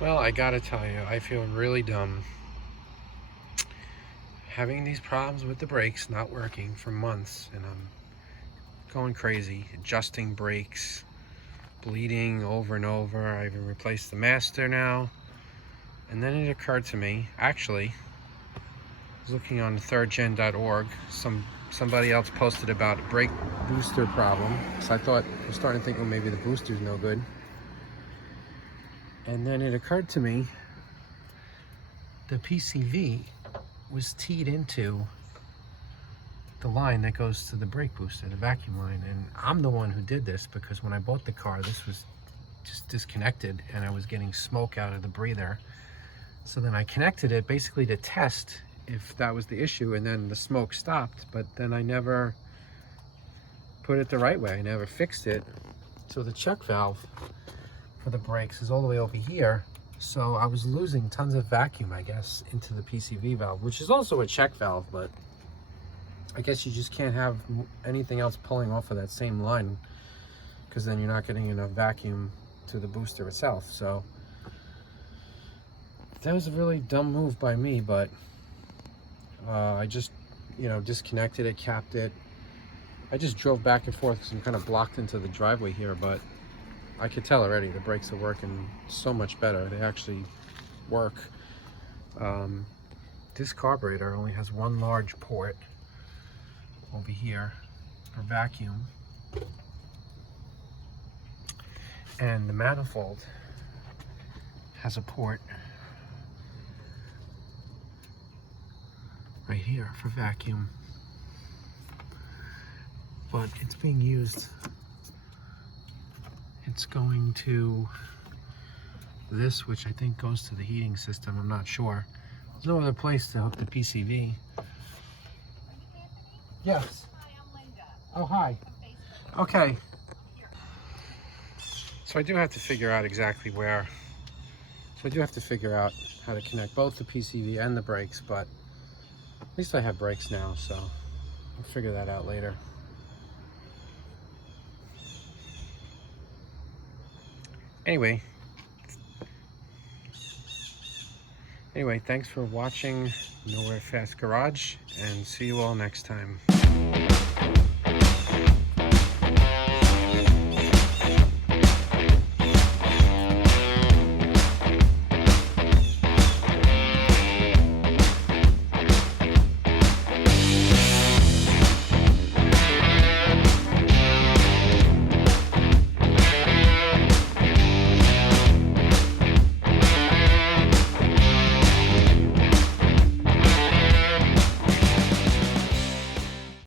Well, I gotta tell you, I feel really dumb having these problems with the brakes not working for months, and I'm going crazy, adjusting brakes, bleeding over and over. I even replaced the master now. And then it occurred to me, actually, I was looking on thirdgen.org, somebody else posted about a brake booster problem. So I was starting to think, well, maybe the booster's no good. And then it occurred to me, the PCV was teed into the line that goes to the brake booster, the vacuum line. And I'm the one who did this because when I bought the car, this was just disconnected and I was getting smoke out of the breather. So then I connected it basically to test if that was the issue, and then the smoke stopped, but then I never put it the right way. I never fixed it. So the check valve for the brakes is all the way over here. So I was losing tons of vacuum, I guess, into the PCV valve, which is also a check valve, but I guess you just can't have anything else pulling off of that same line because then you're not getting enough vacuum to the booster itself. So that was a really dumb move by me, but I just, disconnected it, capped it. I just drove back and forth because I'm kind of blocked into the driveway here, but I could tell already the brakes are working so much better. They actually work. This carburetor only has one large port over here for vacuum, and the manifold has a port right here for vacuum, but it's being used. It's going to this, which I think goes to the heating system. I'm not sure. There's no other place to hook the PCV. Yes. Hi, I'm Linda. Oh, hi. Okay. So I do have to figure out exactly where. So I do have to figure out how to connect both the PCV and the brakes, but at least I have brakes now, so I'll figure that out later. Anyway, thanks for watching Nowhere Fast Garage, and see you all next time.